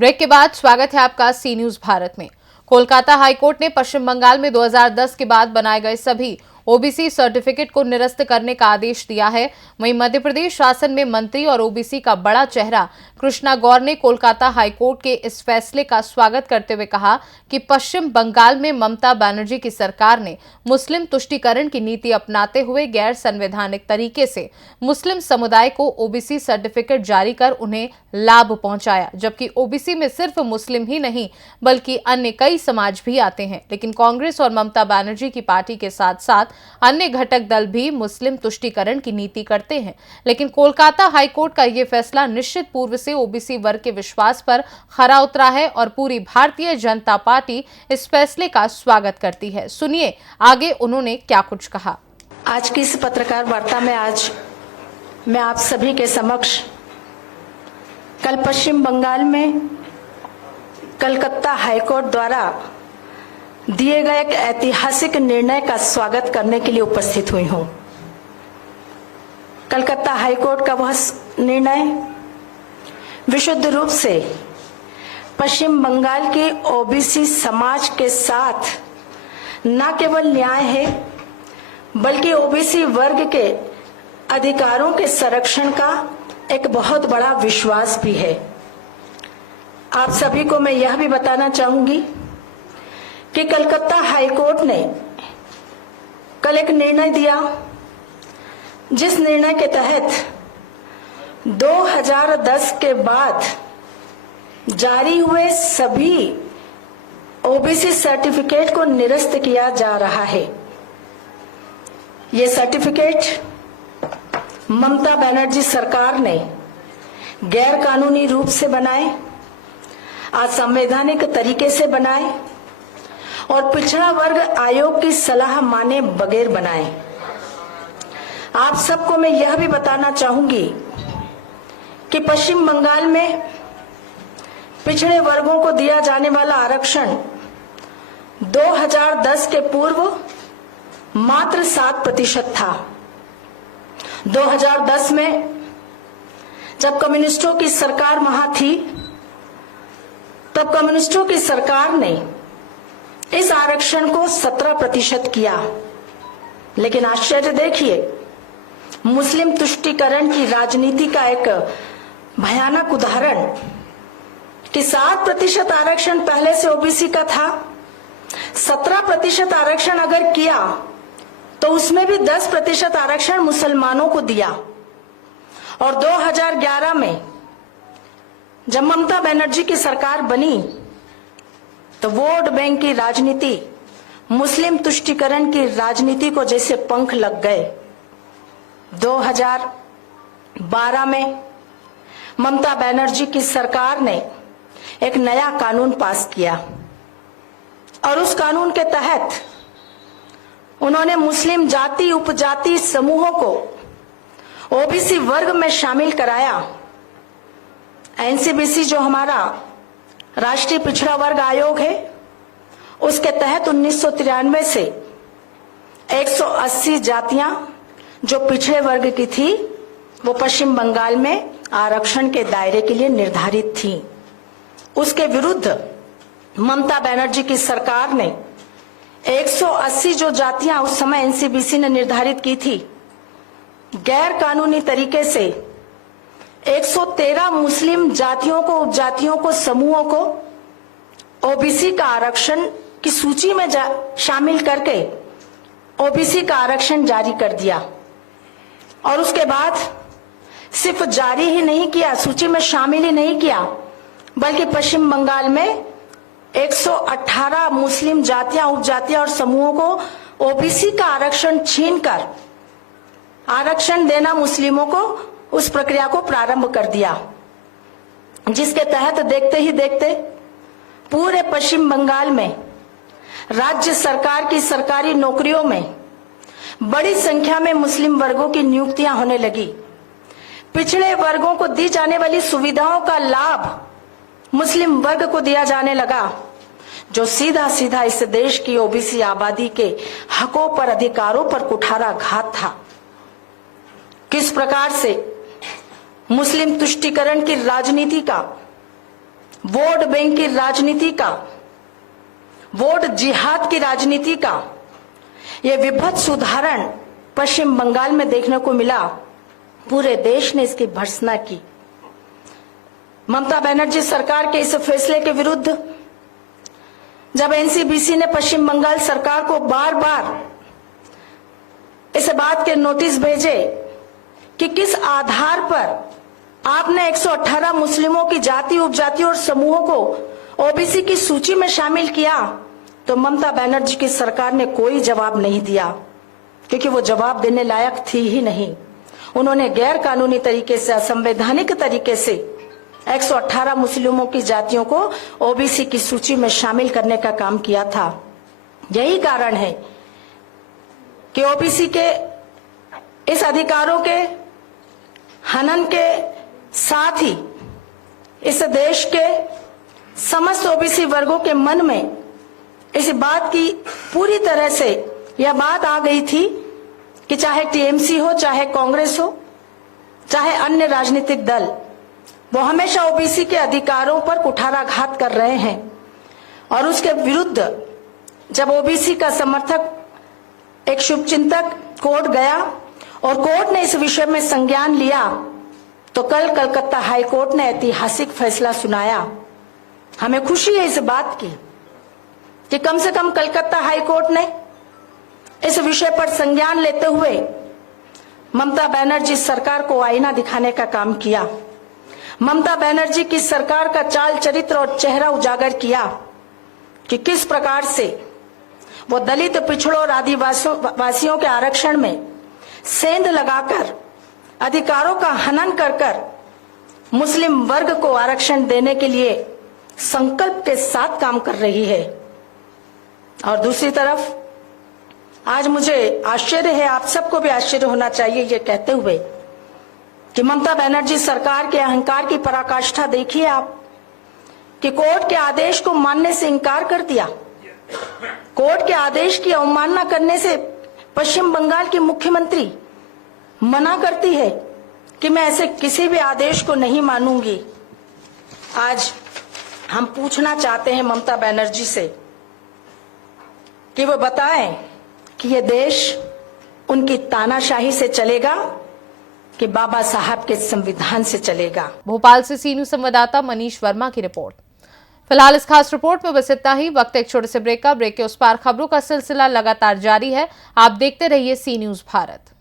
Break के बाद स्वागत है आपका सी न्यूज भारत में। कोलकाता हाईकोर्ट ने पश्चिम बंगाल में 2010 के बाद बनाए गए सभी ओबीसी सर्टिफिकेट को निरस्त करने का आदेश दिया है। वहीं मध्य प्रदेश शासन में मंत्री और ओबीसी का बड़ा चेहरा कृष्णा गौर ने कोलकाता हाईकोर्ट के इस फैसले का स्वागत करते हुए कहा कि पश्चिम बंगाल में ममता बनर्जी की सरकार ने मुस्लिम तुष्टीकरण की नीति अपनाते हुए गैर संवैधानिक तरीके से मुस्लिम समुदाय को ओबीसी सर्टिफिकेट जारी कर उन्हें लाभ पहुंचाया, जबकि ओबीसी में सिर्फ मुस्लिम ही नहीं बल्कि अन्य कई समाज भी आते हैं। लेकिन कांग्रेस और ममता बनर्जी की पार्टी के साथ साथ अन्य घटक दल भी मुस्लिम तुष्टीकरण की नीति करते हैं। लेकिन कोलकाता हाईकोर्ट का यह फैसला निश्चित पूर्व से ओबीसी वर्ग के विश्वास पर खरा उतरा है और पूरी भारतीय जनता पार्टी इस फैसले का स्वागत करती है। सुनिए आगे उन्होंने क्या कुछ कहा। आज की इस पत्रकार वार्ता में आज मैं आप सभी के समक्ष कल पश्चिम बंगाल में कलकत्ता हाईकोर्ट द्वारा दिए गए एक ऐतिहासिक निर्णय का स्वागत करने के लिए उपस्थित हुई हूं। कलकत्ता हाईकोर्ट का वह निर्णय विशुद्ध रूप से पश्चिम बंगाल के ओबीसी समाज के साथ न केवल न्याय है बल्कि ओबीसी वर्ग के अधिकारों के संरक्षण का एक बहुत बड़ा विश्वास भी है। आप सभी को मैं यह भी बताना चाहूंगी कि कलकत्ता हाईकोर्ट ने कल एक निर्णय दिया, जिस निर्णय के तहत 2010 के बाद जारी हुए सभी ओबीसी सर्टिफिकेट को निरस्त किया जा रहा है। ये सर्टिफिकेट ममता बनर्जी सरकार ने गैर कानूनी रूप से बनाए, असंवैधानिक तरीके से बनाए और पिछड़ा वर्ग आयोग की सलाह माने बगैर बनाए। आप सबको मैं यह भी बताना चाहूंगी कि पश्चिम बंगाल में पिछड़े वर्गों को दिया जाने वाला आरक्षण 2010 के पूर्व मात्र 7% था। 2010 में जब कम्युनिस्टों की सरकार वहां थी, तब कम्युनिस्टों की सरकार ने इस आरक्षण को 17% किया। लेकिन आश्चर्य देखिए, मुस्लिम तुष्टीकरण की राजनीति का एक भयानक उदाहरण कि 7% आरक्षण पहले से ओबीसी का था, 17% आरक्षण अगर किया तो उसमें भी 10% आरक्षण मुसलमानों को दिया। और 2011 में जब ममता बनर्जी की सरकार बनी तो वोट बैंक की राजनीति, मुस्लिम तुष्टीकरण की राजनीति को जैसे पंख लग गए। 2012 में ममता बनर्जी की सरकार ने एक नया कानून पास किया और उस कानून के तहत उन्होंने मुस्लिम जाति उपजाति समूहों को ओबीसी वर्ग में शामिल कराया। एनसीबीसी जो हमारा राष्ट्रीय पिछड़ा वर्ग आयोग है, उसके तहत 1993 से 180 जातियां जो पिछड़े वर्ग की थी वो पश्चिम बंगाल में आरक्षण के दायरे के लिए निर्धारित थी। उसके विरुद्ध ममता बनर्जी की सरकार ने 180 जो जातियां उस समय एनसीबीसी ने निर्धारित की थी, गैर कानूनी तरीके से 113 मुस्लिम जातियों को, उपजातियों को, समूहों को ओबीसी का आरक्षण की सूची में शामिल करके ओबीसी का आरक्षण जारी कर दिया। और उसके बाद सिर्फ जारी ही नहीं किया, सूची में शामिल ही नहीं किया, बल्कि पश्चिम बंगाल में 118 मुस्लिम जातियां, उपजातियां और समूहों को ओबीसी का आरक्षण छीनकर आरक्षण देना मुस्लिमों को, उस प्रक्रिया को प्रारंभ कर दिया, जिसके तहत देखते ही देखते पूरे पश्चिम बंगाल में राज्य सरकार की सरकारी नौकरियों में बड़ी संख्या में मुस्लिम वर्गों की नियुक्तियां होने लगी। पिछड़े वर्गों को दी जाने वाली सुविधाओं का लाभ मुस्लिम वर्ग को दिया जाने लगा, जो सीधा सीधा इस देश की ओबीसी आबादी के हकों पर, अधिकारों पर कुठाराघात था। किस प्रकार से मुस्लिम तुष्टीकरण की राजनीति का वोट बैंक की राजनीति का, वोट जिहाद की राजनीति का यह विभत्स उदाहरण पश्चिम बंगाल में देखने को मिला। पूरे देश ने इसकी भर्त्सना की। ममता बनर्जी सरकार के इस फैसले के विरुद्ध जब एनसीबीसी ने पश्चिम बंगाल सरकार को बार बार इस बात के नोटिस भेजे कि किस आधार पर आपने 118 मुस्लिमों की जाति, उपजाति और समूहों को ओबीसी की सूची में शामिल किया, तो ममता बनर्जी की सरकार ने कोई जवाब नहीं दिया, क्योंकि वो जवाब देने लायक थी ही नहीं। उन्होंने गैर कानूनी तरीके से, असंवैधानिक तरीके से 118 मुस्लिमों की जातियों को ओबीसी की सूची में शामिल करने का काम किया था। यही कारण है कि ओबीसी के इस अधिकारों के हनन के साथ ही इस देश के समस्त ओबीसी वर्गों के मन में इस बात की पूरी तरह से यह बात आ गई थी कि चाहे टीएमसी हो, चाहे कांग्रेस हो, चाहे अन्य राजनीतिक दल, वो हमेशा ओबीसी के अधिकारों पर कुठाराघात कर रहे हैं। और उसके विरुद्ध जब ओबीसी का समर्थक एक शुभचिंतक कोर्ट गया और कोर्ट ने इस विषय में संज्ञान लिया, तो कल कलकत्ता हाई कोर्ट ने ऐतिहासिक फैसला सुनाया। हमें खुशी है इस बात की कि कम से कम कलकत्ता हाई कोर्ट ने इस विषय पर संज्ञान लेते हुए ममता बनर्जी सरकार को आईना दिखाने का काम किया। ममता बनर्जी की सरकार का चाल चरित्र और चेहरा उजागर किया कि किस प्रकार से वो दलित, पिछड़ों और आदिवासियों के आरक्षण में सेंध लगाकर, अधिकारों का हनन कर मुस्लिम वर्ग को आरक्षण देने के लिए संकल्प के साथ काम कर रही है। और दूसरी तरफ आज मुझे आश्चर्य है, आप सबको भी आश्चर्य होना चाहिए ये कहते हुए कि ममता बनर्जी सरकार के अहंकार की पराकाष्ठा देखिए आप, कि कोर्ट के आदेश को मानने से इनकार कर दिया। कोर्ट के आदेश की अवमानना करने से पश्चिम बंगाल की मुख्यमंत्री मना करती है कि मैं ऐसे किसी भी आदेश को नहीं मानूंगी। आज हम पूछना चाहते हैं ममता बनर्जी से कि वो बताएं कि ये देश उनकी तानाशाही से चलेगा कि बाबा साहब के संविधान से चलेगा। भोपाल से सी न्यूज संवाददाता मनीष वर्मा की रिपोर्ट। फिलहाल इस खास रिपोर्ट में बस इतना ही। वक्त एक छोटे से ब्रेक का। ब्रेक के उस पार खबरों का सिलसिला लगातार जारी है। आप देखते रहिए सी न्यूज भारत।